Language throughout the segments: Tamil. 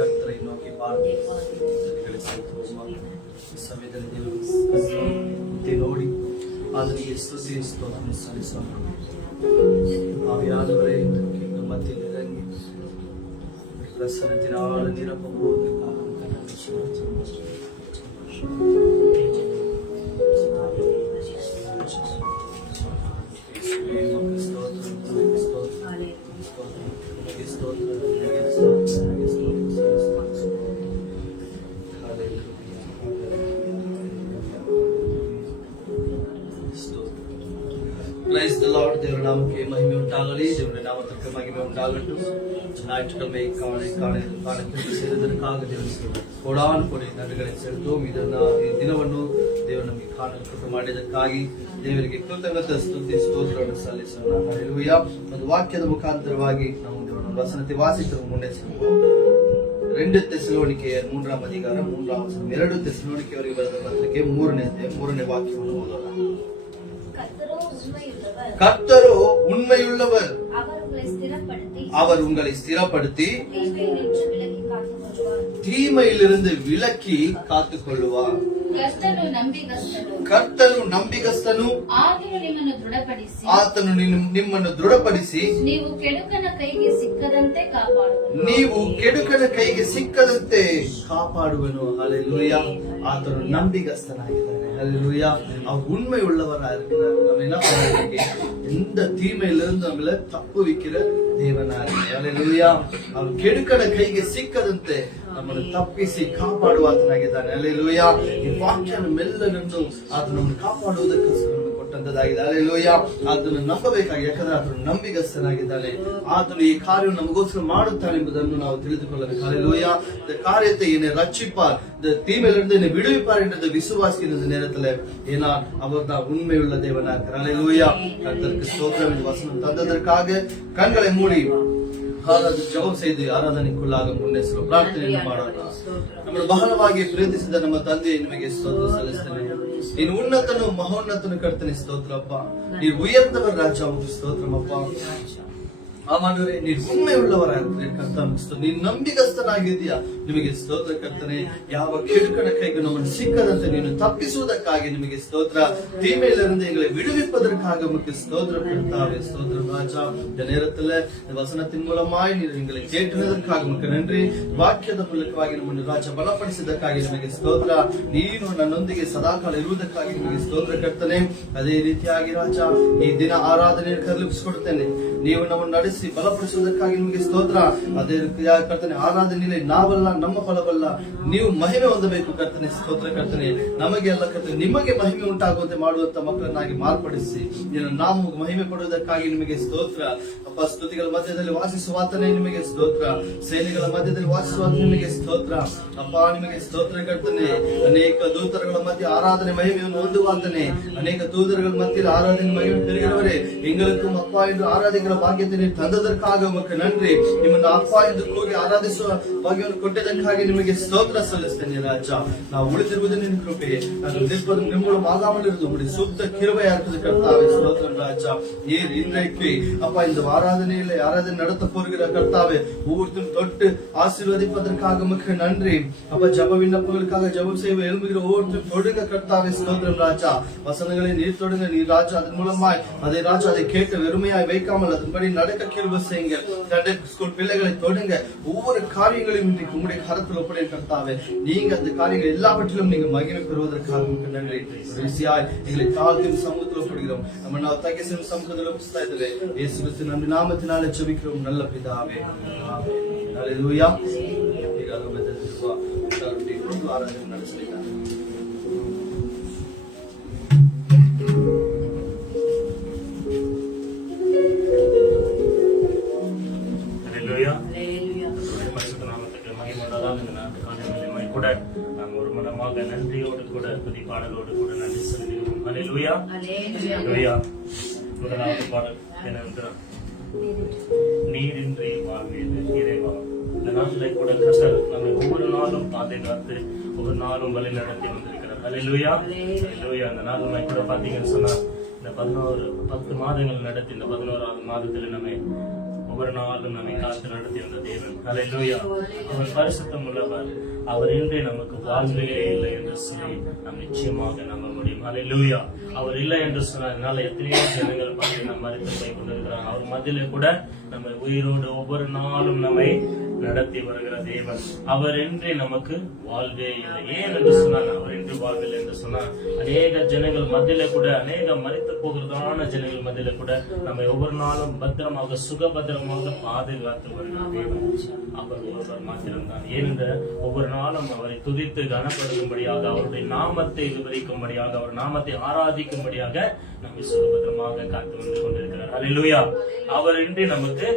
கர்த்தரை நோக்கி பார்த்து அதனுடைய ஸ்துதியை ஸ்தோத்திரம் செலுத்துகிறோம். ஆவியானவரே, எங்கள் மத்தியில் இறங்கி பிரசன்னத்தினால் நிரப்பும்போது Praise the Lord. தேவனுடைய நாமத்துக்கு மகிமை உண்டாகಲಿ. தேவனுடைய நாமத்துக்கு மகிமை உண்டாகட்டும். ஞாயிற்றுக்கிழமை காலத்தில் செய்ததற்காக தேவனுக்கு கோடான கோடி நன்றிகளை செலுத்துவோம். ದಿನವನ್ನು ದೇವರು ನಮಗೆ ಕಾಣಲು ಮಾಡಿದ್ದಕ್ಕಾಗಿ ದೇವರಿಗೆ ಕೃತಜ್ಞತೆ ಸ್ತುತಿ ಸ್ತೋತ್ರವನ್ನು ಸಲ್ಲಿಸೋಣ. ಹಲ್ಲೆಲೂಯಾ. ಒಂದು ವಾಕ್ಯದ ಮುಖಾಂತರವಾಗಿ ನಾವು ದೇವರ ವಚನத்தை வாசித்து முன்னேறுவோம். 2 தெசலோனிಕೇಯர் 3ாம் அதிகாரம் 3ாம் வசனம். 2 தெசಲೋನಿಕೇಯರಿಗೆ ಬರೆದ ಪತ್ರಿಕೆ 3ನೇ ವಾಕ್ಯವನ್ನು ಓದೋಣ. கர்த்தரோ உண்மையுள்ளவர், அவர் உங்களை ஸ்திரப்படுத்தி தீமையிலிருந்து விலக்கி காத்துக் கொள்ளுவார். ಕರ್ತನು ನಂಬಿಗಸ್ತನು, ಆತನು ನಿಮ್ಮನ್ನು ದೃಢಪಡಿಸಿ ನೀವು ಕೆಡುಕನ ಕೈಗೆ ಸಿಕ್ಕದಂತೆ ಕಾಪಾಡುವನು. ಹಲ್ಲೆಲೂಯಾ. ಆತನು ನಂಬಿಗಸ್ತನಾಗಿದ್ದಾನೆ. ஹல்லேலூயா. அவர் உண்மை உள்ளவரா இருக்கிறார். நம்ம என்ன பண்றீங்க? இந்த தீமையிலிருந்து நம்மள தப்புவிக்கிற தேவனா இருக்கிறார். ஹல்லேலூயா. அவர் கெடுக்கட கைಗೆ ಸಿಕ್ಕದಂತೆ ನಮ್ಮನ್ನು ತಪ್ಪಿಸಿ ಕಾಪಾಡುವಾತನಾಗಿದ್ದಾನೆ. ಹಲ್ಲೇಲೂಯಾ. ಈ ವಾಕ್ಯ ನಮ್ಮೆಲ್ಲರನ್ನು ಆತನನ್ನು ಕಾಪಾಡುವುದಕ್ಕೋಸ್ಕರ ಕೊಟ್ಟಂತದಾಗಿದೆ. ಹಲ್ಲೇಲೂಯಾ. ಆತನನ್ನು ನಂಬಬೇಕಾಗಿ, ಯಾಕಂದ್ರೆ ಆತನು ನಂಬಿಗಸ್ತನಾಗಿದ್ದಾನೆ. ಆತನು ಈ ಕಾರ್ಯವನ್ನು ನಮಗೋಸ್ಕರ ಮಾಡುತ್ತಾನೆ ಎಂಬುದನ್ನು ನಾವು ತಿಳಿದುಕೊಳ್ಳಬೇಕು. ஹல்லேலூயா. இந்த காரியத்தை என்னை ரட்சிப்பார், இந்த தீமையிலிருந்து என்னை விடுவிப்பார் என்ற விசுவாசி இந்த நேரத்துல, ஏன்னா அவர் தான் உண்மையுள்ள தேவனா இருக்கிறார். ஹல்லேலூயா. கர்த்தருக்கு ஸ்தோத்திரம். இந்த வசனம் தந்ததற்காக கண்களை மூடி ஜெபம் செய்து ಆರಾಧನೆக்குள்ளாக ಮುನ್ನೆಸಲು ಪ್ರಾರ್ಥನೆ ಮಾಡೋಣ. ನಮ್ಮ ಬಹಳವಾಗಿ ಪ್ರೀತಿಸಿದ ನಮ್ಮ ತಂದೆ, ನಿಮಗೆ ಸ್ತೋತ್ರ ಸಲ್ಲಿಸ್ತೇನೆ. ನೀನು ಉನ್ನತನು ಮಹೋನ್ನತನು ಕರ್ತನೆ, ಸ್ತೋತ್ರಪ್ಪ. ನೀನು ಉಯರ್ந்தவர் ராஜா, உங்களுக்கு ಸ್ತೋತ್ರಮಪ್ಪ. ஆமாண்டவரே, நீர் உண்மை உள்ளவராக இருக்கிறீர் கர்த்தா. நீ ನಂಬಿಗಸ್ತನಾಗಿದ್ದೀಯಾ, ನಿಮಗೆ ಸ್ತೋತ್ರ ಕರ್ತನೆ. ಯಾವ ಕೆಡುಕನ ಕೈಗೆ ನಮ್ಮನ್ನು ಸಿಕ್ಕದಂತೆ ನೀನು ತಪ್ಪಿಸುವುದಕ್ಕಾಗಿ ನಿಮಗೆ ಸ್ತೋತ್ರ. தீமையிலிருந்து எங்களை விடுவிப்பதற்காக உமக்கு ஸ்தோத்திரம் கர்த்தாவே. ஸ்தோத்திரம் ராஜா. இந்த நேரத்துல வசனத்தின் மூலமாய் நீர் எங்களை கேட்டதற்காக உமக்கு நன்றி. ವಾಕ್ಯದ ಮೂಲಕವಾಗಿ ನಮ್ಮನ್ನು ರಾಜ ಬಲಪಡಿಸಿದ್ದಕ್ಕಾಗಿ ನಿಮಗೆ ಸ್ತೋತ್ರ. ನೀನು ನನ್ನೊಂದಿಗೆ ಸದಾಕಾಲ ಇರುವುದಕ್ಕಾಗಿ ನಿಮಗೆ ಸ್ತೋತ್ರ ಕರ್ತನೆ. ಅದೇ ರೀತಿಯಾಗಿ ರಾಜ, ಈ ದಿನ ಆರಾಧನೆಯನ್ನು ಕಲಿಸಿಕೊಡ್ತೇನೆ. ನೀವು ನಮ್ಮನ್ನು ನಡೆಸಿ ಬಲಪಡಿಸುವುದಕ್ಕಾಗಿ ನಿಮಗೆ ಸ್ತೋತ್ರ. ಅದೇ ರೀತಿಯಾಗಿ ಕರ್ತನೆ, ಆರಾಧನೆಯಲ್ಲಿ ನಾವಲ್ಲ, ನಮ್ಮ ಫಲವಲ್ಲ, ನೀವು ಮಹಿಮೆ ಹೊಂದಬೇಕು ಕರ್ತನೆ. ಸ್ತೋತ್ರ ಕರ್ತನೆ. ನಮಗೆ ಅಲ್ಲ ಕರ್ತನೆ, ನಿಮಗೆ ಮಹಿಮೆ ಉಂಟಾಗುವಂತೆ ಮಾಡುವಂತ ಮಕ್ಕಳನ್ನಾಗಿ ಮಾರ್ಪಡಿಸಿ ನೀನು ನಾವು ಮಹಿಮೆ ಪಡುವುದಕ್ಕಾಗಿ ನಿಮಗೆ ಸ್ತೋತ್ರ. ಅಪ್ಪ, ಸ್ತುತಿಗಳ ಮಧ್ಯದಲ್ಲಿ ವಾಸಿಸುವಾತನೇ ನಿಮಗೆ ಸ್ತೋತ್ರ. ಸೇನೆಗಳ ಮಧ್ಯದಲ್ಲಿ ವಾಸಿಸುವಾತ ನಿಮಗೆ ಸ್ತೋತ್ರ. ಅಪ್ಪ, ನಿಮಗೆ ಸ್ತೋತ್ರ ಕರ್ತನೆ. ಅನೇಕ ದೂತರುಗಳ ಮಧ್ಯೆ ಆರಾಧನೆ ಮಹಿಮೆಯನ್ನು ಹೊಂದುವಾತನೇ, ಅನೇಕ ದೂತರುಗಳ ಮಧ್ಯೆ ಆರಾಧನೆ ಮಹಿಮೆ பெறுகிறவரே, எங்களுக்கும் அப்பா என்று ஆராதிக்கிற பாக்கியத்தை நீர் தந்ததற்காக உமக்கு நன்றி. ನಿಮ್ಮನ್ನು ಅಪ್ಪ ಎಂದು ಕೂಗಿ ಆರಾಧಿಸುವ ಭಾಗ್ಯವನ್ನು ಕೊಟ್ಟದಕ್ಕಾಗಿ ನಿಮಗೆ ಸ್ತೋತ್ರ ಸಲ್ಲಿಸ್ತೇನೆ ರಾಜ. ನಾವು ಉಳಿದಿರುವುದು ನಿನ್ನ ಕೃಪೆ, ಅದು நிற்பது நிம்மளும் ஆகாமல் இருந்து உங்களுடைய சுத்த கிருபையா இருக்குது கர்த்தாவே. ஸ்தோத்திரம் ராஜா. நீர் இன்றைக்கு அப்பா இந்த ஆராதனை நடத்த போகிற கர்த்தாவே, ஒவ்வொருத்தரும் தொட்டு ஆசீர்வதிப்பதற்காக உமக்கு நன்றி. அப்ப ஜப விண்ணப்பங்களுக்காக ஜபம் செய்ய எழும்புகிற ஒவ்வொருத்தரும் தொடுங்க கர்த்தாவே. ஸ்தோத்திரம் ராஜா. வசனங்களை நீர் தொடுங்க. நீர் ராஜா அதன் மூலமாய் அதை ராஜா அதை கேட்டு வெறுமையாய் வைக்காமல் அதன்படி நடக்க கிருபை செய்யுங்க. சண்டே ஸ்கூல் பிள்ளைகளை தொடுங்க. ஒவ்வொரு காரியங்களையும் இன்றைக்கு உங்களுடைய கரத்தில் ஒப்படைய கர்த்தாவே. நீங்க அந்த காரியங்கள் எல்லாவற்றிலும் நீங்க மகிமை பெறுவதற்காக உங்களுக்கு நன்றி. ருசியாய் எங்களை தாழ்த்தின் சமூகத்தில் ஒப்படுகிறோம். நம்ம ನಾವು ತಗ್ಗಿಸಿನ ಸಮ್ಮುಖದಲ್ಲಿ ಒಪ್ಪಿಸ್ತಾ ಇದ್ದೇವೆ. ಯೇಸು ಕ್ರಿಸ್ತನ ನಮ್ಮ ನಾಮத்தினாலே ಜெபிக்கிறோம் நல்ல பிதாவே. ಆಮೆನ್. ஹல்லேலூயா. ಈಗ ಅದರ ಆರಾಧನೆ ನಡೆಸಲಿದ್ದಾರೆ. கூட நாம் ஒரு மனமாக நன்றியோடு கூட துதி பாடலோடு கூட நன்றி செலுத்துகிறோம். ஹல்லேலூயா. ஹல்லேலூயா. முதலாவது பாடல் என்னவென்றால், நீரின்றி வாழ்வேது இறைவா. இந்த நாளிலே கூட கர்த்தர் நம்மை ஒவ்வொரு நாளும் பாதுகாத்து ஒவ்வொரு நாளும் வழி நடத்தி வந்திருக்கிறார். ஹல்லேலூயா. ஹல்லேலூயா. அந்த நாள் கூட பாத்தீங்கன்னு சொன்னா, இந்த 10 மாதங்கள் நடத்தி இந்த 11வது மாதத்தில் நம்மை ஒவ்வொரு நாளும் நம்மை காத்து நடத்தி வந்த தேவன். ஹல்லேலூயா. அவர் பரிசுத்தம் உள்ளவர். அவர் இன்றே நமக்கு வாழ்வே இல்லை என்று சொல்லி நாம் நிச்சயமாக நம்ப முடியும். ஹல்லேலூயா. அவர் இல்லை என்று சொன்னதுனால எத்தனையோ ஜனங்கள் நாம் மறித்து போய் கொண்டிருக்கிறாங்க. அவர் மத்தியிலே கூட நம்ம உயிரோடு ஒவ்வொரு நாளும் நம்மை நடத்தி வருகிற தேவன். அவர் இன்றே நமக்கு வாழ்வே இல்லை. ஏன் என்று சொன்னால் அவர் இன்று வாழ்வில் என்று சொன்னால் அநேக ஜனங்கள் மத்தியில கூட அநேக மறித்து போகிறதான ஜனங்கள் மத்தியில கூட நம்ம ஒவ்வொரு நாளும் பத்திரமாக சுகபத்திரமாக பாதுகாத்து வருகிற தேவன் அவர் ஒருவர் மாத்திரம்தான். ஏனென்ற ஒவ்வொரு நாளும் அவரை துதித்து கனப்படுத்தும்படியாக அவருடைய நாமத்தை விவரிக்கும்படியாக அவர் நாமத்தை ஆராதிக்கும்படியாக நம்மை சுகபத்திரமாக காத்து வந்து கொண்டிருக்கிறார். ஹல்லேலூயா. அவர் இன்றி நமக்கு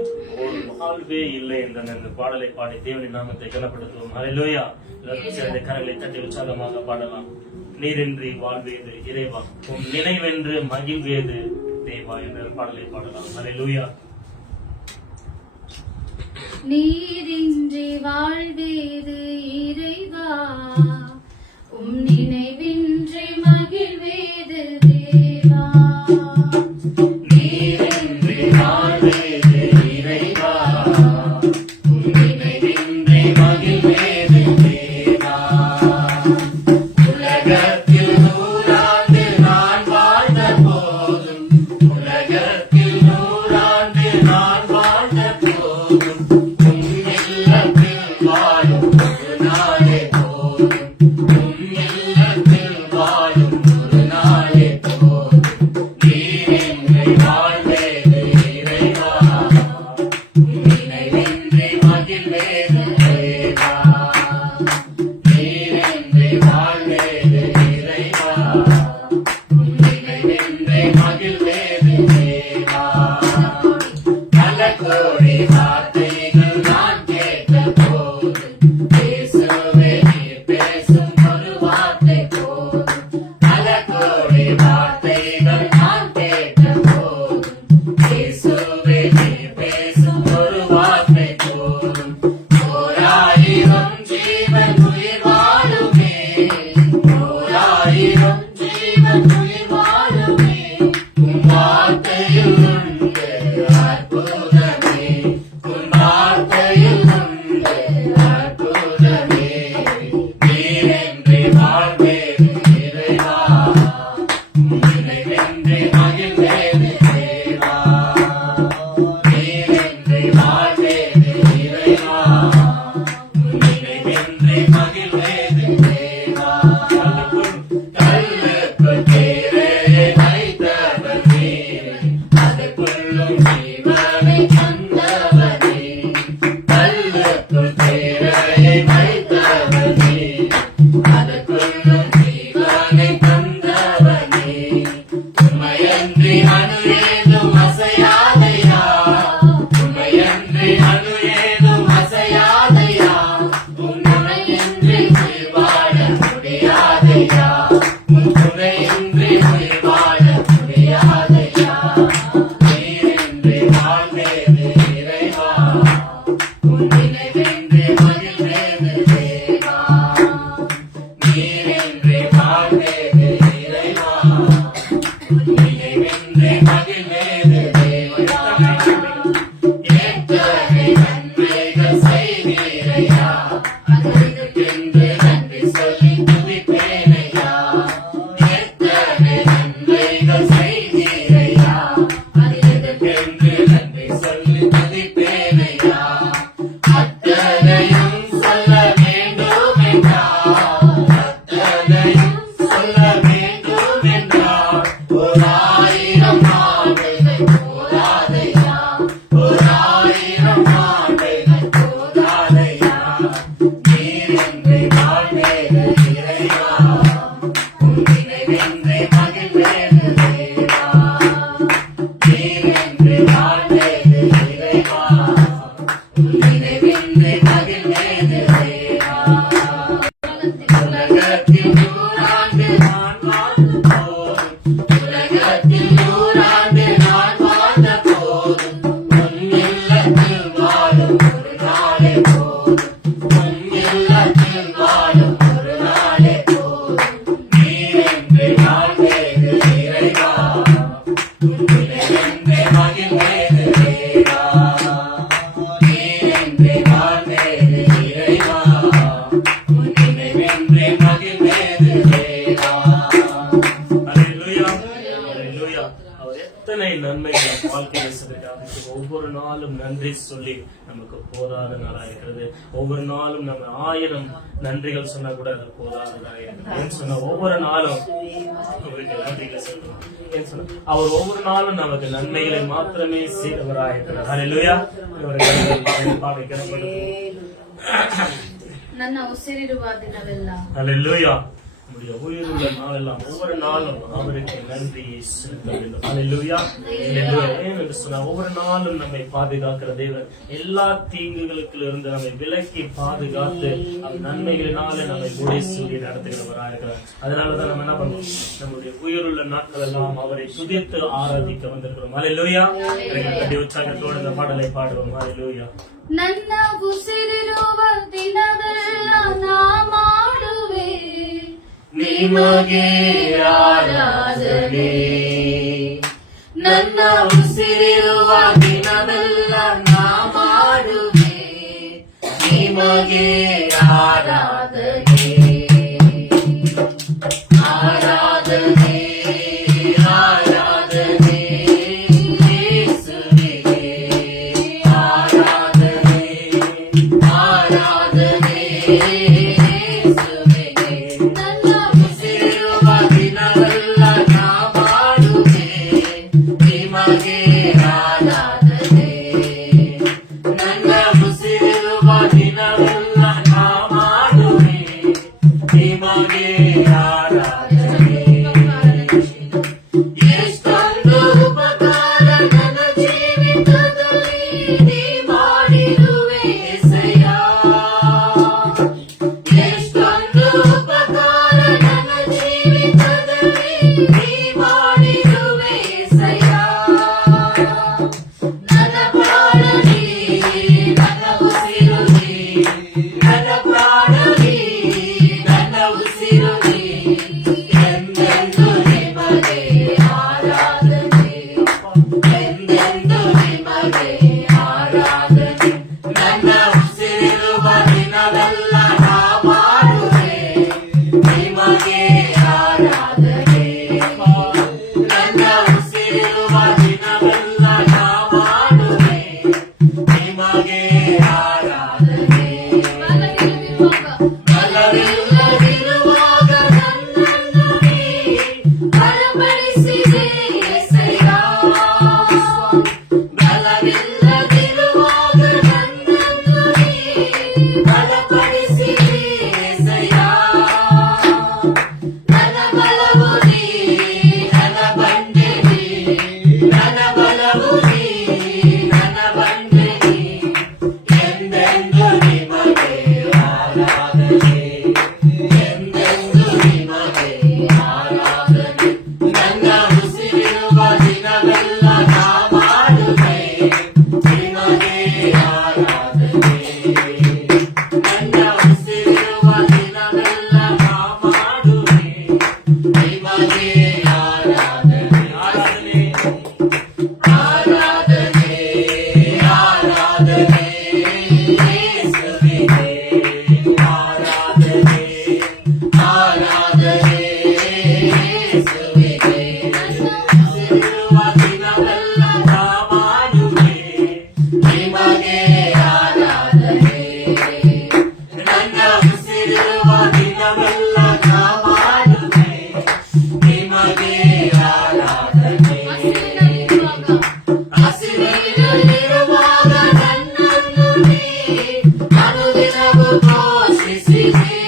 ஒரு வாழ்வே இல்லை என்ற அந்த பாடலை பாடி தேவனின் நாமத்தை கனப்படுத்துவோம். ஹல்லேலூயா. சேர்ந்த கரங்களை தட்டி உற்சாகமாக பாடலாம். நீரின்றி வாழ்வேது இறைவா, உம் நினைவென்று மகிழ்வேது தேவா என்ற பாடலை பாடலாம். ஹல்லேலூயா. நீரின்றி வாழ்வேது இறைவா, உம் நினைவின்றி மகிழ்வேது தேவா. நீரின்றி வாழ்வேது இறைவா, உம் நினைவின்றி மகிழ்வேது தேவா. உலகத்தில் 100 ஆண்டு நான் வாழ்ந்த போதும், உலகத்தில் 100 ஆண்டு நான் வாழ்ந்த போதும், உம் இல்லத்தில் வாழும் ஒரு நாளே போதும், உம் இல்லத்தில் வாழும் ஒரு நாளே போதும். நீரின்றி வாழ்வேது இறைவா, உம் நினைவின்றி மகிழ்வேது தேவா. நீரின்றி வாழ்வேது இறைவா, உம் நினைவின்றி மகிழ்வேது தேவா. நல்ல கோடி வார்த்தைகள் நான் கேட்ட போதும், இயேசுவே நீர் பேசும் ஒரு வார்த்தை போதும். நல்ல கோடி வார்த்தைகள் நான் கேட்ட போதும், இயேசுவே நீர் பேசும் ஒரு வார்த்தை போதும். 1000 ஜீவன் உயிர் வாழுமே, 1000 ஜீவன் உயிர் வாழுமே, உம் வார்த்தையில் உண்டு அற்புதமே, உம் வார்த்தையில் உண்டு அற்புதமே. நீரின்றி வாழ்வேது இறைவா, உம் நினைவின்றி மகிழ்வேது தேவா. நீரின்றி வாழ்வேது இறைவா, உம் நினைவின்றி மகிழ்வேது தேவா. கல்லுக்குள் தேரையை வைத்தவர் நீரே, அதற்குள்ளும் ஜீவனை தந்தவர் நீரே. கல்லுக்குள் தேரையை வைத்தவர் நீரே, அதற்குள்ளும் ஜீவனை தந்தவர் நீரே. உம்மையன்றி அணு ஏதும் அசையாதையா, உம்மையன்றி அணு ஏதும் அசையாதையா, உம் துணையின்றி உயிர் வாழ முடியாதையா, உம் துணையின்றி உயிர் வாழ முடியாதையா. நீரின்றி வாழ்வேது இறைவா, உம் நினைவின்றி மகிழ்வேது தேவா. நீரின்றி வாழ்வேது இறைவா, உம் நினைவின்றி மகிழ்வேது தேவா. எத்தனை நன்மைகள் செய்தீரையா, அதற்கென்று நன்றி சொல்லி துதிப்பேனையா. எத்தனை நன்மைகள் செய்தீரையா, அதற்கென்று நன்றி சொல்லி துதிப்பேனையா. அத்தனையும் சொல்ல வேண்டும் என்றார், அத்தனையும் சொல்ல வேண்டும் என்றார். 1000 ஆண்டுகள் ஹல்லேலூயா. அவர் எத்தனை நன்மைகள் வாழ்க்கையில் செய்திருக்கிறார். அதுக்கு ஒவ்வொரு நாளும் நன்றி சொல்லி நமக்கு போதாத நாளா இருக்கிறது. ஒவ்வொரு நாளும் நம்ம 1000 நன்றிகள் சொன்னா கூட அது போதாததா இருக்கிறது. ஏன் சொன்னா ஒவ்வொரு நாளும் அவருக்கு நன்றிகள் சொல்லணும். ஏன் சொன்னா அவர் ஒவ்வொரு நாளும் நமக்கு நன்மைகளை மாத்திரமே செய்தவராக இருக்கிறார். ஹல்லேலூயா. ನನ್ನ ಉಸಿರಿರುವ ದಿನವೆಲ್ಲ ஹல்லேலூயா. நம்முடைய உயிருள்ள நாளெல்லாம் ஒவ்வொரு நாளும் அவருக்கு நன்றி செலுத்த வேண்டும். ஹல்லேலூயா. ஏன் என்று சொன்னா ஒவ்வொரு நாளும் நம்மை பாதுகாக்கிற தேவன் எல்லா தீங்குகளுக்கு இருந்து நம்மை விலக்கி பாதுகாத்து நன்மைகளினாலே நம்மை முடி சூடி நடத்துகிறவராக இருக்கிறார். அதனாலதான் நம்ம என்ன பண்ணோம், நம்முடைய உயிருள்ள நாட்கள் எல்லாம் அவரை துதித்து ஆராதிக்க வந்திருக்கிறோம். ஹல்லேலூயா. உற்சாகத்தோடு இந்த பாடலை பாடுவோம். ஹல்லேலூயா. ನನ್ನ ಉಸಿರಿರುವ ದಿನವೆಲ್ಲ ನಾ ಮಾಡುವೆ ನಿಮಗೆ ಆರಾಧನೆ. ನನ್ನ ಉಸಿರಿರುವ ದಿನವೆಲ್ಲ ನಾ ಮಾಡುವೆ ನಿಮಗೆ ಆರಾಧನೆ. ಆರಾಧನೆ ಆರಾಧನೆ ಯೇಸುವಿಗೆ ಆರಾಧನೆ. ಆರಾಧನೆ ಯೇಸುವಿಗೆ. ನನ್ನ ಉಸಿರಿರುವ ದಿನವೆಲ್ಲ ನಾ ಮಾಡುವೆ ನಿಮಗೆ ಆರಾಧನೆ. ನನ್ನ ಉಸಿರಿರುವ ದಿನವೆಲ್ಲ ನಾ ಮಾಡುವೆ ನಿಮಗೆ ಆರಾಧನೆ. ಎಷ್ಟೊಂದು ಉಪಕಾರ ನನ್ನ ಜೀವಿತದಲ್ಲಿ ನೀ ಮಾಡಿರುವೆ ಎಸಯ್ಯ. ಎಷ್ಟೊಂದು ಉಪಕಾರ ನನ್ನ ಜೀವಿತದಲ್ಲಿ ನೀ ಮಾಡಿರುವೆ ಎಸಯ್ಯ. ನನ್ನ ಪ್ರಾಣನಿ ನನ್ನ ಉಸಿರು ನೀ, ನನ್ನ ಪ್ರಾಣನಿ ನನ್ನ ಉಸಿರು ನೀ. ಎಂದೆಂದು ನಿಮಗೆ ಆರಾಧನೆ. ಎಂದೆಂದು ನಿಮಗೆ ಆರಾಧನೆ. ನನ್ನ ಉಸಿರಿರುವ ದಿನವೆಲ್ಲ ನಾ ಮಾಡುವೆ ನಿಮಗೆ ಆರಾಧನೆ. ನನ್ನ ಉಸಿರಿರುವ ದಿನವೆಲ್ಲ ನಾ ಮಾಡುವೆ ನಿಮಗೆ ಆರಾಧನೆ. ಬಲವಿಲ್ಲದಿರುವಾಗ ನನ್ನನ್ನು ನೀ ಬಲಪಡಿಸಿದೆ ಎಸಯ್ಯ. ಬಲವಿಲ್ಲದಿರುವಾಗ ನನ್ನನ್ನು ನೀ ಬಲಪಡಿಸಿದೆ ಎಸಯ್ಯ. ನನ್ನ ಬಲವು ನೀ, ನನ್ನ ಬಂಡೆ ನೀ. ನನ್ನ ಬಲವು ನೀ, ನನ್ನ ಬಂಡೆ ನೀ. ಎಂದೆಂದು ನಿಮಗೆ ಆರಾಧನೆ. ಎಂದೆಂದು ನಿಮಗೆ ಆರಾಧನೆ. ನನ್ನ ಉಸಿರಿರುವ ದಿನವೆಲ್ಲ ನಾ ಮಾಡುವೆ ನಿಮಗೆ ಆರಾಧನೆ. ನನ್ನ ಉಸಿರಿರುವ ದಿನವೆಲ್ಲ ನಾ ಮಾಡುವೆ ನಿಮಗೆ ಆರಾಧನೆ. ಆರಾಧನೆ ಆರಾಧನೆ ಆರಾಧನೆ ಯೇಸುವಿಗೆ. ಆರಾಧನೆ ಆರಾಧನೆ ಯೇಸುವಿಗೆ. ಉಸಿರಿರುವ ದಿನವೆಲ್ಲ ನಾ ಮಾಡುವೆ ನಿಮಗೆ ಆರಾಧನೆ. ನನ್ನ ಉಸಿರಿರುವ ದಿನವೆಲ್ಲ ನಾ ಮಾಡುವೆ ನಿಮಗೆ ಆರಾಧನೆ. ಹಸಿವಿನಲ್ಲಿರುವಾಗ ನನ್ನನ್ನು ನೀ ಅನುದಿನವೂ ಪೋಷಿಸಿದೆ.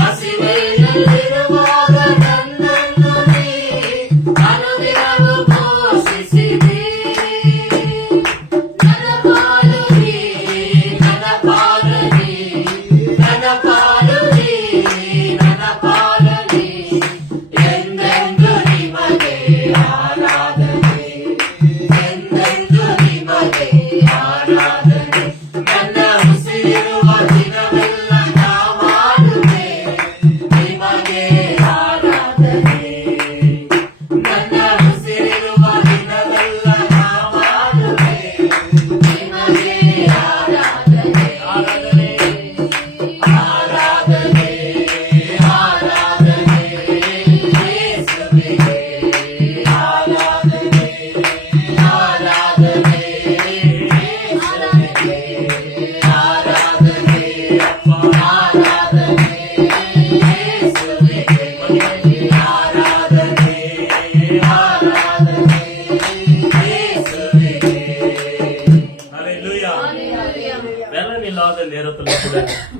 ಹಸಿವಿನಲ್ಲಿರುವಾಗ ನನ್ನನ್ನು ನೀ ಅನುದಿನವೂ ಪೋಷಿಸಿದೆ. ನನ್ನ ಪಾಲು ನೀ, ನನ್ನ ಪಾಲು ನೀ. ನನ್ನ ಪಾಲು ನೀ, ನನ್ನ ಪಾಲು ನೀ. ಎಂದೆಂದು ನಿಮಗೆ ಆರಾಧನೆ. ಎಂದೆಂದು ನಿಮಗೆ ಆರಾಧನೆ. ನನ್ನ ಉಸಿರಿರುವ ದಿನವೆಲ್ಲ ನಾ ಮಾಡುವೆ ನಿಮಗೆ ಆರಾಧನೆ. ನನ್ನ ಉಸಿರಿರುವ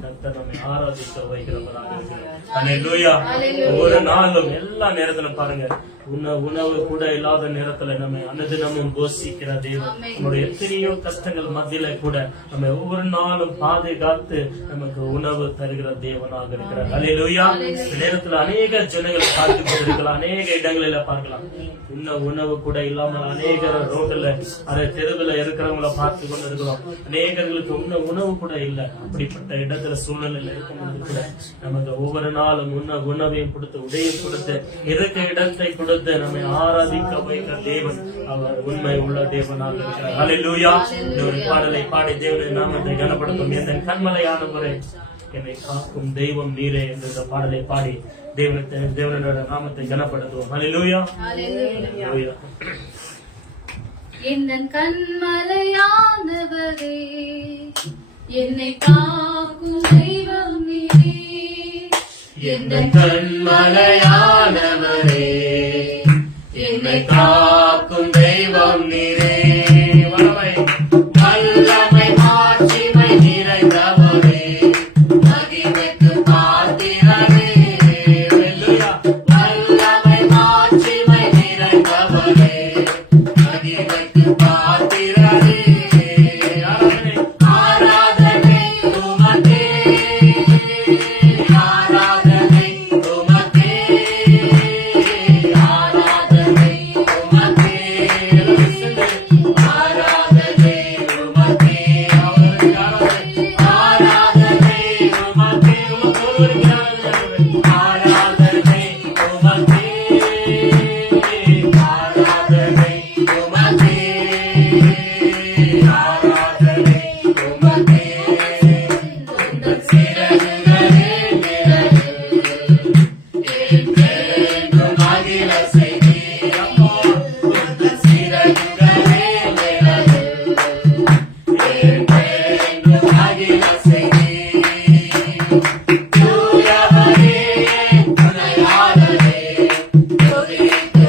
கர்த்தர் நம்மை ஆராதிக்க வைக்கிறவராக இருக்கிறார். அல்லேலூயா. ஒவ்வொரு நாளும் எல்லா நேரத்திலும் பாருங்க, உணவு கூட இல்லாத நேரத்துல நம்ம அனுதினமும் போஷிக்கிற தேவன். நம்முடைய எத்தனையோ கஷ்டங்கள் மத்தியில கூட நம்ம ஒவ்வொரு நாளும் பாதுகாத்து நமக்கு உணவு தருகிற தேவனாக இருக்கிறார். அல்லேலூயா. இந்த நேரத்துல அநேக ஜனங்களை பார்த்து கொண்டிருக்கலாம், அநேக இடங்களில பார்க்கலாம். உணவு கூட இல்லாமல் அநேகர் ரோட்ல அதை தெருவில் இருக்கிறவங்கள பார்த்து கொண்டு இருக்கிறோம். அநேகர்களுக்கு உணவு கூட இல்லை. அப்படிப்பட்ட இடத்துல சூழ்நிலையில இருக்கும்போது கூட நமக்கு ஒவ்வொரு நாளும் உணவையும் கொடுத்து உடையும் கொடுத்து இருக்க இடத்தை கொடுத்து நம்மை ஆராதிக்க வைக்கிற தேவன் அவர் உண்மை உள்ள தேவனாக இருக்கிறார். ஹல்லேலூயா. இந்த ஒரு பாடலை பாடி தேவனை நாமத்தை கனப்படுத்தும். என் கண்மலையானவரே என்னை காக்கும் தெய்வம் நீரே என்ற பாடலை பாடி தேவனோட நாமத்தை கனப்படுத்துவோம். ஹல்லேலூயா. ஹல்லேலூயா. என் கண்மலையானவரே என்னை காக்கும் தெய்வம் நீரே. என் கண்மலையானவரே என்னை காக்கும் தெய்வம் நீரே. வல்லமை மாட்சிமை நிறைந்தவரே மகிமைக்கு பாத்திரரே. வல்லமை மாட்சிமை நிறைந்தவரே மகிமைக்கு பாத்திரரே. ஆராதனை உமக்கே, ஆராதனை உமக்கே, ஆராதனை உமக்கே, ஆராதனை உமக்கே, ஆராதனை உமக்கே, ஆராதனை உமக்கே, ஆராதனை உமக்கே, ஆராதனை உமக்கே. உந்தன் சிறகுகளே நிழலில் என்றென்றும் மகிழ செய்தீர். உந்தன் சிறகுகளே நிழலில் என்றென்றும் மகிழ செய்தீர். தூயவரே துணையாளரே துதித்து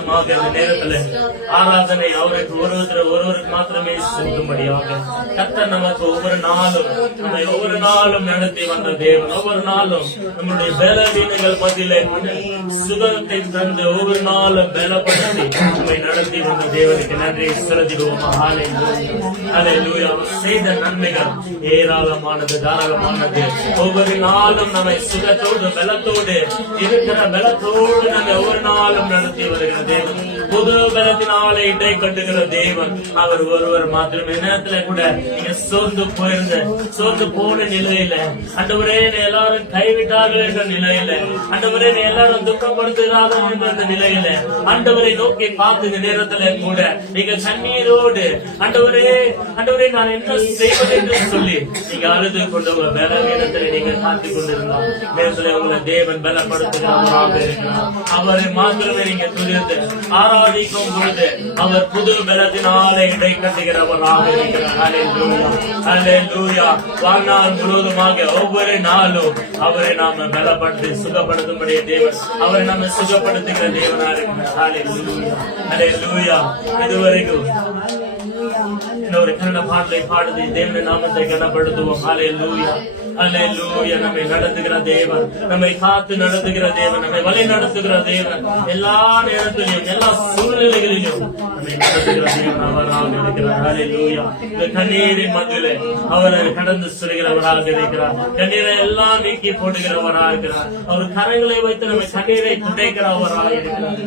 வண்ணமாக இந்த நேரத்துல ஆராதனை அவருக்கு ஒருவருக்கு மாத்திரமே செலுத்தும்படியாக கர்த்தர் நமக்கு ஒவ்வொரு நாளும் நம்மை ஒவ்வொரு நாளும் நடத்தி வந்த தேவன், ஒவ்வொரு நாளும் நம்முடைய பலவீனங்கள் மத்தியிலே சுகத்தை தந்து ஒவ்வொரு நாளும் பலப்படுத்தி நம்மை நடத்தி வந்த தேவனுக்கு நன்றி செலுத்திடுவோம். ஹல்லேலூயா. செய்த நன்மைகள் ஏராளமானது, தாராளமானது. ஒவ்வொரு நாளும் நம்மை சுகத்தோடு பலத்தோடு இருக்கிற பலத்தோடு நம்ம ஒவ்வொரு நாளும் நடத்தி வருகிற தேவன், புது பலத்தினாலே இடை கட்டுகிற தேவன் அவர் ஒருவர் மாத்திரம். நேரத்துல கூட நீங்க சோர்ந்து போன நிலையில ஆண்டவரே எல்லாரும் கைவிட்டார்கள் என்ற நிலையில, ஆண்டவரே எல்லாரும் துக்கப்படுத்துகிறார்கள் என்ற நிலையில ஆண்டவரை நோக்கி பார்த்து நேரத்துல கூட நீங்க கண்ணீரோடு ஆண்டவரே நான் என்ன செய்வது என்று சொல்லி நீங்க அழுது கொண்டு உங்க பலவீனத்தில் நீங்க காத்துக் கொண்டிருந்தால் நேரத்துல உங்களை தேவன் பலப்படுத்துகிறவராக இருக்கிறார். அவரை மாத்திரமே நீங்க துதித்து ஆராதிக்கும் பொழுது அவர் புது பலத்தினாலே இடை கட்டுகிறவராக இருக்கிறார். ஹல்லேலூயா, ஹல்லேலூயா. வாழ்நாள் முழுவதுமாக ஒவ்வொரு நாளும் அவரை நாம பலப்படுத்தி சுகப்படுத்தும்படிய தேவன், அவரை நாம சுகப்படுத்துகிற தேவனா இருக்கிறார். ஹல்லேலூயா, ஹல்லேலூயா. இதுவரைக்கும் ஒரு கன்னட பாடலை பாடுது தேவனுடைய நாமத்தை கனப்படுத்துவோம். ஹல்லேலூயா, ஹல்லேலூயா. நம்மை நடத்துகிற தேவன், நம்மை காத்து நடத்துகிற தேவன், நம்மை வழி நடத்துகிற தேவன், எல்லா நேரத்திலையும் எல்லா சூழ்நிலைகளிலும் நம்மை நடத்துகிற தேவன் அவராக இருக்கிறார். ஹல்லேலூயா. இந்த கண்ணீரின் மத்தியிலே அவரை கடந்து சொல்கிறவராக இருக்கிறார். கண்ணீரை எல்லாம் நீக்கி போடுகிறவராக இருக்கிறார். அவர் கரங்களை வைத்து நம்ம கண்ணீரை துடைக்கிறவராக இருக்கிறார்.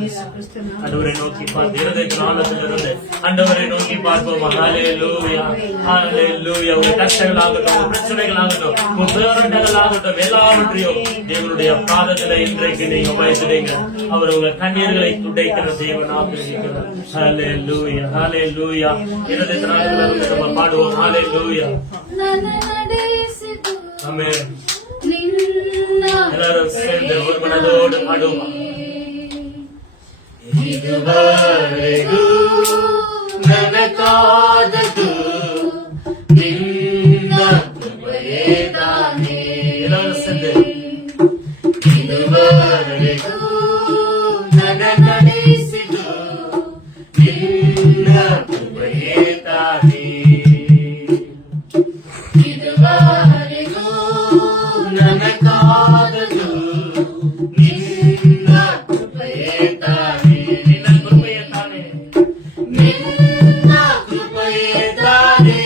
ஆண்டவரை நோக்கி பார்த்து இருதயத்தின் ஆழத்திலிருந்து ஆண்டவரை நோக்கி பார்ப்போம். ஹல்லேலூயா, ஹல்லேலூயா. உங்க கஷ்டங்களாகட்டும், பிரச்சனைகளாகட்டும், போராட்டங்களாகட்டும், எல்லாவற்றையும் தேவனுடைய பாதத்துல இன்றைக்கு நீங்க வைத்துடுங்க. அவர் உங்க கண்ணீர்களை துடைக்கிற தேவனாக இருக்கிறார். ஹல்லேலூயா, ஹல்லேலூயா. இருதயத்தினாலிருந்து நம்ம பாடுவோம். ஹல்லேலூயா. ஆமென். எல்லாரும் சேர்ந்து ஒரு மனதோடு பாடுவோம். ಇದುವರೆಗೂ ನನಗಾದದು ನಿನ್ನ ಕೃಪೆಯೇ ತಾನೇ. ಎಲ್ಲರೂ சேர்ந்து ಇದುವರೆಗೂ ನನ್ನ ನಡೆಸಿದು ನಿನ್ನ ಕೃಪೆಯೇ ತಾನೇ. ಇದುವರೆಗೂ ನನಗಾದದು ನಿನ್ನ ಕೃಪೆಯೇ ತಾನೇ. ನಿನ್ನ ಕೃಪೆಯ ತಾನೇ, ನಿನ್ನ ಕೃಪೆಯೇ ತಾನೇ.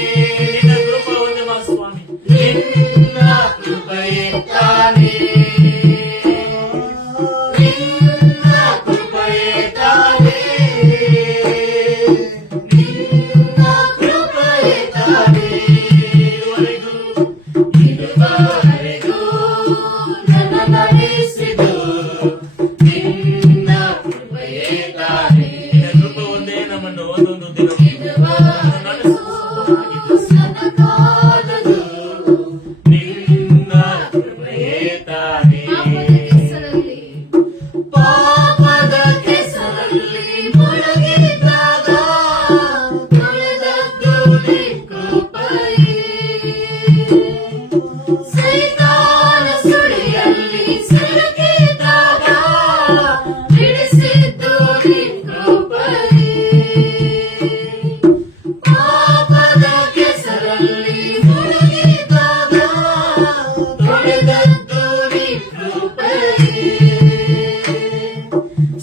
ನಿನ್ನ ಕೃಪೆ ಒಂದೇ ಸ್ವಾಮಿ. ನಿನ್ನ ಕೃಪೆಯೇ ತಾನೇ. ನಿನ್ನ ಕೃಪೆಯೇ ತಾನೇ. ನಿನ್ನ ಕೃಪೆಯೇ ತಾನೇ. ಇದುವರೆಗೂ ನನ್ನ ನಡೆಸಿದು ನಿನ್ನ ಕೃಪೆಯೇ ತಾನೇ. ನಿನ್ನ ಕೃಪೆ ಒಂದೇ ನಮ್ಮನ್ನು ಒಂದೊಂದು ದಿನ ನನಗಾದದು ನಿನ್ನ ಕೃಪೆಯೇ ತಾನೇ. ಪಾಪದ ಕೆಸರಲ್ಲಿ ಮುಳುಗಿದ್ದಾಗ ತೊಳೆದದ್ದು ನಿನ್ನ ಕೃಪೆಯೇ. ಸೈತಾನ ಸುಳಿಯಲ್ಲಿ ಸಿಲುಕಿದಾಗ ಬಿಡಿಸಿದ್ದು ನಿನ್ನ ಕೃಪೆಯೇ. ಪಾಪದ ಕೆಸರಲ್ಲಿ ಮುಳುಗಿದ್ದಾಗ ತೊಳೆದದ್ದು ನಿನ್ನ ಕೃಪೆಯೇ.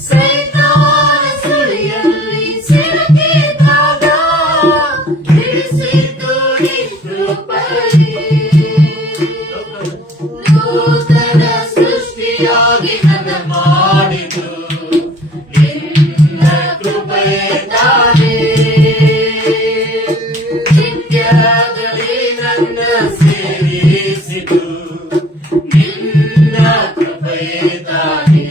ಸೈತಾನ ಸುಳಿಯಲ್ಲಿ ಸಿಲುಕಿದಾಗ ಬಿಡಿಸಿದ್ದು ನಿನ್ನ ಕೃಪೆಯೇ. ನೂತನ ಸೃಷ್ಟಿಯಾಗಿ ನನ್ನ ಮಾಡಿದು ನಿನ್ನ ಕೃಪೆಯೇ ತಾನೇ. ನಿತ್ಯದಲ್ಲಿ ನನ್ನ ಸೇರಿಸಿದು ನಿನ್ನ ಕೃಪೆಯೇ ತಾನೇ.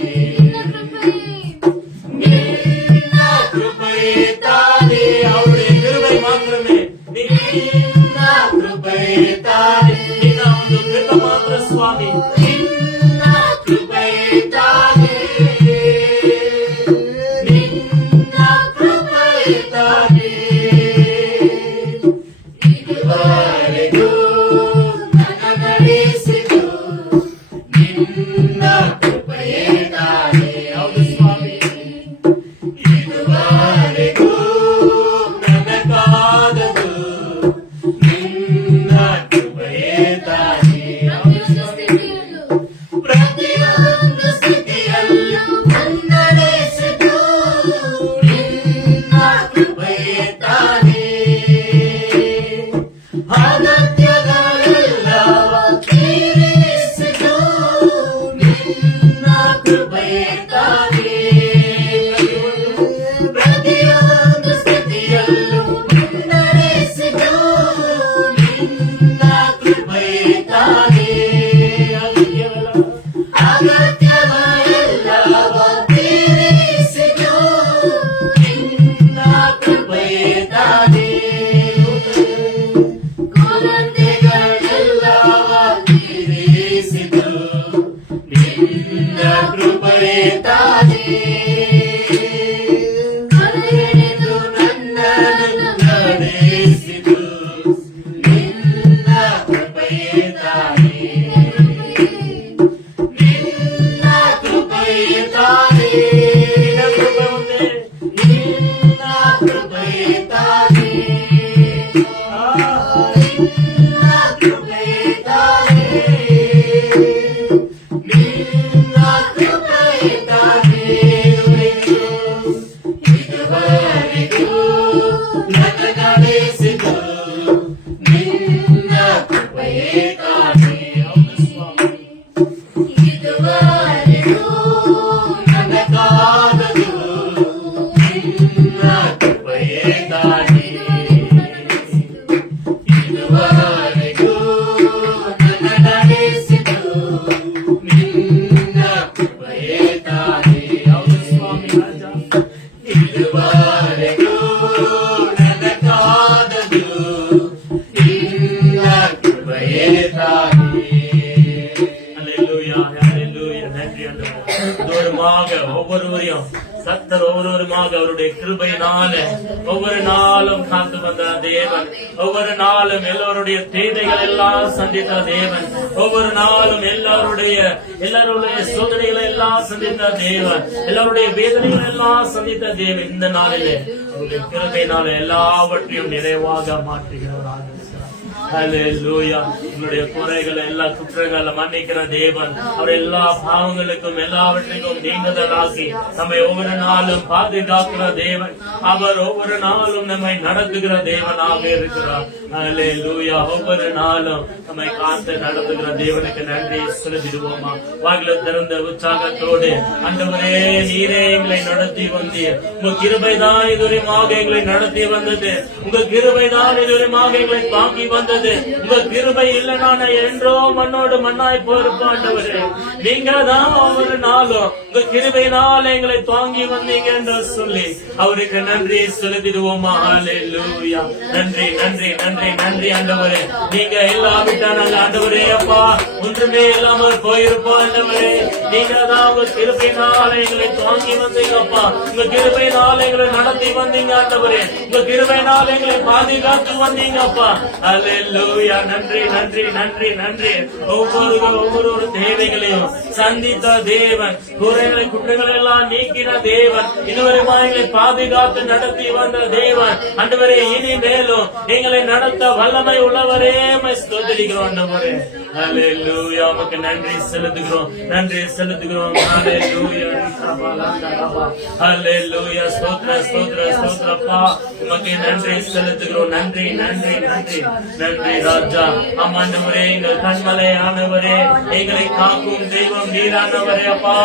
ನಿನ್ನ ಕೃಪೆಯೇ ತಾನೇ. அவருடைய கிருபை மாத்திரமே. ನಿನ್ನ ಕೃಪೆಯೇ ತಾನೇ. ನಿನ್ನ ಒಂದು ಕೃಪೆ ಮಾತ್ರ ಸ್ವಾಮಿ. ನಿನ್ನ ಕೃಪೆಯೇ ತಾನೇ. ನಿನ್ನ ಕೃಪೆಯೇ ತಾನೇ. ಇದುವರೆಗೂ ನನ್ನ ನಡೆಸಿದು ನಿನ್ನ ಕೃಪೆಯೇ ತಾನೇ. ಹೌದು ಸ್ವಾಮಿ. ನಿನ್ನ ಕೃಪೆಯೇ ತಾನೇ. ಕೊರತೆಗಳೆಲ್ಲವನ್ನಿರಿಸಿತು ನಿನ್ನ ಕೃಪೆಯೇ ತಾನೇ. ಕರೆಹಿಡಿದು ನನ್ನನ್ನು ನಡೆಸಿತು ನಿನ್ನ ಕೃಪೆಯೇ ತಾನೇ. ನಿನ್ನ ಕೃಪೆಯೇ ತಾನೇ. ನಿನ್ನ ಕೃಪೆಯೇ ತಾನೇ. ನಿನ್ನ ಕೃಪೆಯೇ ತಾನೇ. ನಿನ್ನ ಕೃಪೆಯೇ ತಾನೇ. ಇದುವರೆಗೂ ನನ್ನ ನಡೆಸಿತು ನಿನ್ನ ಕೃಪೆಯೇ ತಾನೇ. ಇದುವರೆಗೂ ನನ್ನ ಕಾದದು ನಿನ್ನ ಕೃಪೆಯೇ ತಾನೇ. ಇದುವರೆಗೂ ನನ್ನ ನಡೆಸಿತು ನಿನ್ನ ಕೃಪೆಯೇ ತಾನೇ. ಇದುವರೆಗೂ ನನ್ನ ಕಾದದು ನಿನ್ನ ಕೃಪೆಯೇ ತಾನೇ. ஹல்லேலூயா, ஹல்லேலூயா. நன்றி ஆண்டவரே. தூரமாக ஒவ்வொருவரையும் கர்த்தர் ஒவ்வொருவருமாக அவருடைய கிருபையினால ஒவ்வொரு நாளும் காத்து வந்த தேவன், ஒவ்வொரு நாளும் எல்லோருடைய தேவைகள் எல்லாம் சந்தித்த தேவன், ஒவ்வொரு நாளும் எல்லாருடைய சோதனைகளை எல்லாம் சந்தித்த தேவன், எல்லாருடைய வேதனைகள் எல்லாம் சந்தித்த தேவன். இந்த நாளிலே உங்களுடைய கிருபையினால எல்லாவற்றையும் நிறைவாக மாற்றுகிறவராக இருக்கிறார். ஹல்லேலூயா. உங்களுடைய குறைகள் எல்லா குற்றங்களை மன்னிக்கிற தேவன், அவர் எல்லா பாவங்களுக்கும் எல்லாவற்றுக்கும் நீங்குதலாக்கி நம்மை ஒவ்வொரு நாளும் பாதுகாக்கிற தேவன், அவர் ஒவ்வொரு நாளும் நம்மை நடத்துகிற தேவனாக இருக்கிறார். ஹல்லேலூயா. ஒவ்வொரு நாளும் நம்மை காத்து நடத்துகிற தேவனுக்கு நன்றி செலுத்திடுவோமா? வாயில திறந்த உற்சாகத்தோடு, ஆண்டவரே நீரே எங்களை நடத்தி வந்தீர், உங்க கிருபைதான் இதுவரைமாக எங்களை நடத்தி வந்தது, உங்க கிருபைதான் இதுவரைமாக எங்களை தாங்கி வந்தது, உங்க கிருபை இல்லைனா என்றோ மண்ணோடு மண்ணாய் போயிருப்போம். ஆண்டவரே நீங்க தான் ஒவ்வொரு நாளும் உங்க கிருபையினால் எங்களை தாங்கி வந்தீங்க என்று சொல்லி அவருக்கு நன்றி செலுத்திடுவோமா? ஹல்லேலூயா. நன்றி நன்றி நன்றி நன்றி ஆண்டவரே. நீங்க இல்லாவிட்டா நாங்க ஆண்டவரே அப்பா ஒன்றுமே இல்லாமல் போயிருப்போம். ஆண்டவரே நீங்க தான் உங்க கிருபையினால் எங்களை தாங்கி வந்தீங்க அப்பா, உங்க கிருபையினால் எங்களை நடத்தி வந்தீங்க ஆண்டவரே, உங்க கிருபையினால் எங்களை பாதுகாத்து வந்தீங்க அப்பா. ஹல்லேலூயா. நன்றி நன்றி நன்றி நன்றி. ஒவ்வொரு தேவைகளையும் சந்தித்த தேவன், குறைகளை குற்றங்களை எல்லாம் நீக்கின தேவன், இதுவரைமா எங்களை பாதுகாத்து நடத்தி வந்த தேவன், ஆண்டவரே இனிமேலும் எங்களை நடத்த வல்லமை உள்ளவரே ஸ்தோத்திரிக்கிறோம். ஆண்டவரே ஹல்லேலூயா. உமக்கு நன்றி செலுத்துகிறோம், நன்றி செலுத்துகிறோம். ஹல்லேலூயா. ஹல்லேலூயா. ஸ்தோத்திர ஸ்தோத்திர ஸ்தோத்திரப்பா, உமக்கு நன்றி செலுத்துகிறோம். நன்றி நன்றி நன்றி நன்றி ராஜா. ஆண்டவரே எங்கள் கண்மலை ஆனவரே, எங்களை காக்கும் தெய்வம் நீரானவரே அப்பா,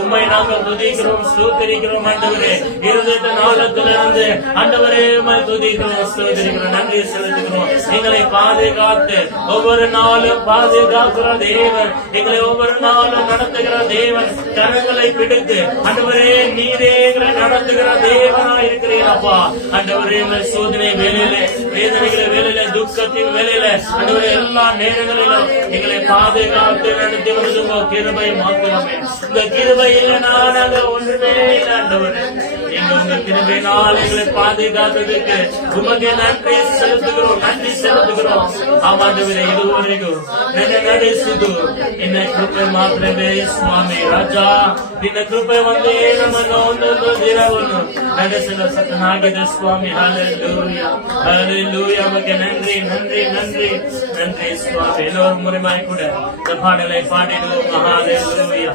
உம்மை நாங்கள் துதிக்கிறோம் ஸ்தோத்திரிக்கிறோம். ஆண்டவரே இருதயத்தின் ஆழத்திலிருந்து ஆண்டவரே உம்மை துதிக்கிறோம் ஸ்தோத்திரிக்கிறோம். நன்றி செலுத்துகிறோம். எங்களை பாதுகாத்து ஒவ்வொரு நாளும் பாதுகாக்கிற தேவன், எங்களை ஒவ்வொரு நாளும் நடத்துகிற தேவன், கரங்களை பிடித்து ஆண்டவரே நீரே எங்களை நடத்துகிற தேவனா இருக்கிறீரப்பா. ஆண்டவரே சோதனை வேலையில, வேதனைகளை வேலையில, துக்கத்தின் வேலையில ஆண்டவரே எல்லா நேரங்களிலும் எங்களை பாதுகாத்து நடத்தி வருது உங்க கிருபை மாத்திரமே. உங்க கிருபை இல்லைனா நாங்க ஒன்றுமே இல்லை ஆண்டவரே. நீங்க உங்க கிருபையினால் எங்களை பாதுகாத்ததுக்கு உமக்கு நன்றி செலுத்துகிறோம், நன்றி செலுத்துகிறோம். ஆமாண்டவரே இதுவரைக்கும் ನಡೆಸಿದು ನಿನ್ನ ಕೃಪೆ ಮಾತ್ರವೇ ಸ್ವಾಮಿ ರಾಜಾ. ನಿನ್ನ ಕೃಪೆ ಒಂದೇ ನಮ್ಮನ್ನು ಒಂದೊಂದು ದಿನವನ್ನು ನಡೆಸಲು ಸತನಾಗಿದೆ ಸ್ವಾಮಿ. Hallelujah hallelujah. ಬಗ್ಗೆ ನன்றி ನன்றಿ ನன்றி நன்றி சுவாமி. எல்லோரும் முறைமாய் கூட இந்த பாடலை பாடிடுவோம். ஹல்லேலூயா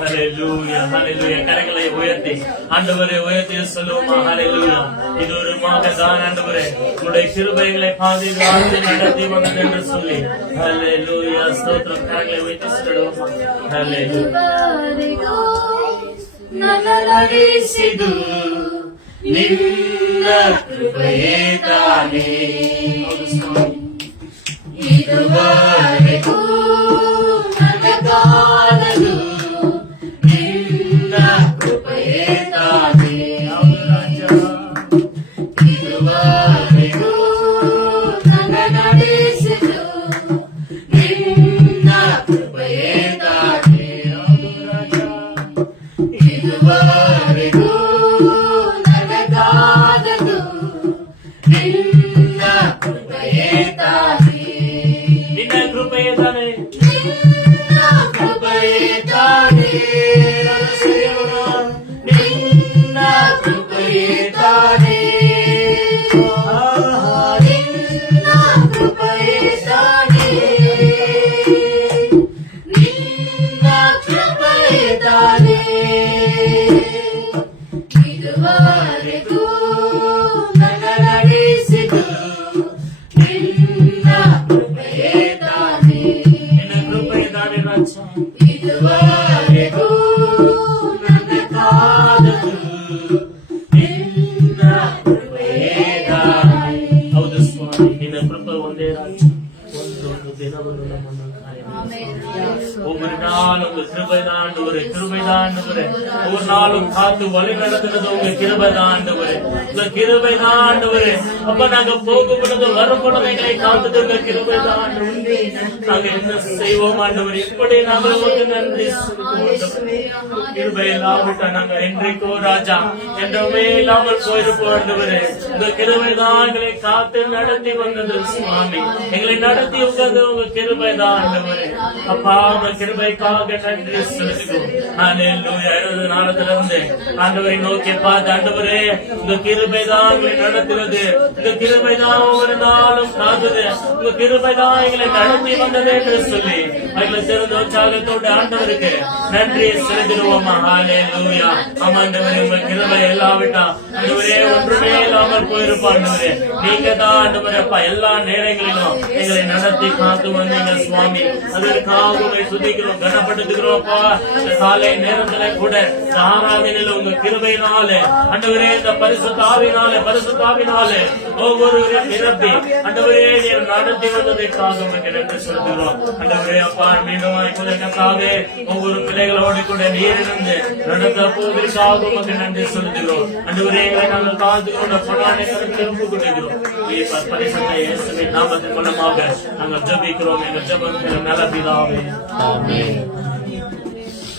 ஹல்லேலூயா ஹல்லேலூயா. கரங்களை உயர்த்தி ஆண்டவரை உயர்த்தி சொல்லுவோமா? ஹல்லேலூயா. இது ஒரு மாதத்தான் ஆண்டவரே உங்களுடைய கிருபைகளை பாதுகாத்து நடத்தி வந்தது என்று சொல்லி ஹல்லேலூயா ஸ்தோத்திரம். கரங்களை உயர்த்தி சொல்லுவோமா? ஹல்லேலூயா. ನಡೆಸಿದು ನಿನ್ನ ಕೃಪೆಯೇ ತಾನೇ. ಇದುವರೆಗೂ ನನಗಾಗದು ನಿನ್ನ ಕೃಪೆಯೇ ಇದುವರೆಗೂ ನನ್ನ ನಡೆಸಿದು ನಿನ್ನ ಕೃಪೆಯೇ ತಾನೇ. ನಿನ್ನ ಕೃಪೆ ದಾರಿ ರಾಜ. ಇದುವರೆಗೂ ನನ್ನ ಕಾದದು ನಿನ್ನ ಕೃಪೆಯೇ ತಾನೇ. ಹೌದು ಸ್ವಾಮಿ, ನಿನ್ನ ಕೃಪೆ ಒಂದೇ ರಾಜ. ಒಂದು ದಿನವನ್ನು ನಮ್ಮನ್ನು ಕಾಯ ஒவ்வொரு நாளும் உங்க கிருபைதான் ஆண்டவரே, கிருபைதான் ஆண்டவரே. ஒவ்வொரு நாளும் காத்து வழி நடத்துறது உங்க கிருபைதான் ஆண்டவரே, உங்க கிருபைதான் ஆண்டவரே. அப்ப நாங்க போகும் பொழுது வரும் பொழுது எங்களை காத்தது உங்க கிருபைதான் ஆண்டவரே. நாங்க என்ன செய்வோம் ஆண்டவரே, இப்படி நாங்கள் உங்களுக்கு நன்றி சொல்லுவோம். கிருபை இல்லாவிட்டா நாங்க என்றைக்கோ ராஜா என்றுமே இல்லாமல் போயிருப்போம் ஆண்டவரே. உங்க கிருபைதான் எங்களை காத்து நடத்தி வந்தது சுவாமி, எங்களை நடத்தி வந்தது உங்க கிருபைதான் ஆண்டவரே. அப்பா உங்க கிருபைக்காக நன்றி செலுத்துகிறோம். ஹல்லேலூயா. 20 நாளத்திலிருந்து ஆண்டவரை நோக்கி பார்த்து ஆண்டவரே உங்க கிருபைதான் எங்களை நடத்துகிறது, உங்க கிருபைதான் ஒவ்வொரு நாளும் காத்தது, உங்க கிருபைதான் எங்களை நடத்தி வந்தது என்று சொல்லி எங்களை சிறந்த உற்சாகத்தோடு ஆண்டவருக்கு நன்றி செலுத்திடுவோமா. ஹல்லேலூயா. ஆமா ஆண்டவரே, உங்க கிருபை இல்லாவிட்டா ஆண்டவரே ஒன்றுமே இல்லாமல் போயிருப்போம் ஆண்டவரே. நீங்க தான் ஆண்டவரே அப்பா எல்லா நேரங்களிலும் எங்களை நடத்தி காத்து வந்தீங்க சுவாமி. அதற்காக உங்களை துதிக்கிறோம், கனப்படுத்துகிறோம் அப்பா. இந்த காலை நேரத்துல கூட இந்த ஆராதனையில உங்க கிருபையினாலே ஆண்டவரே இந்த பரிசுத்தாவினாலே ஒவ்வொருவரையும் நிரப்பி ஆண்டவரே நீர் நடத்தி வந்ததற்காக உங்களுக்கு நன்றி செலுத்துகிறோம். ஆண்டவரே அப்பா மீண்டும் வாய்ப்பதற்காக ஒவ்வொரு பிள்ளைகளோடு கூட நீர் இருந்து நடத்த போவதற்காக உங்களுக்கு நன்றி செலுத்துகிறோம். ஆண்டவரே எங்களை நாங்கள் காத்து கொண்ட பொன்னானை திரும்ப கொடுக்கிறோம். பரிசுத்த இயேசுவின் நாமத்தின் மூலமாக நாங்கள் ஜெபிக்கிறோம். எங்கள் ஜெபம் நல்ல பிதாவே. ஆமென்.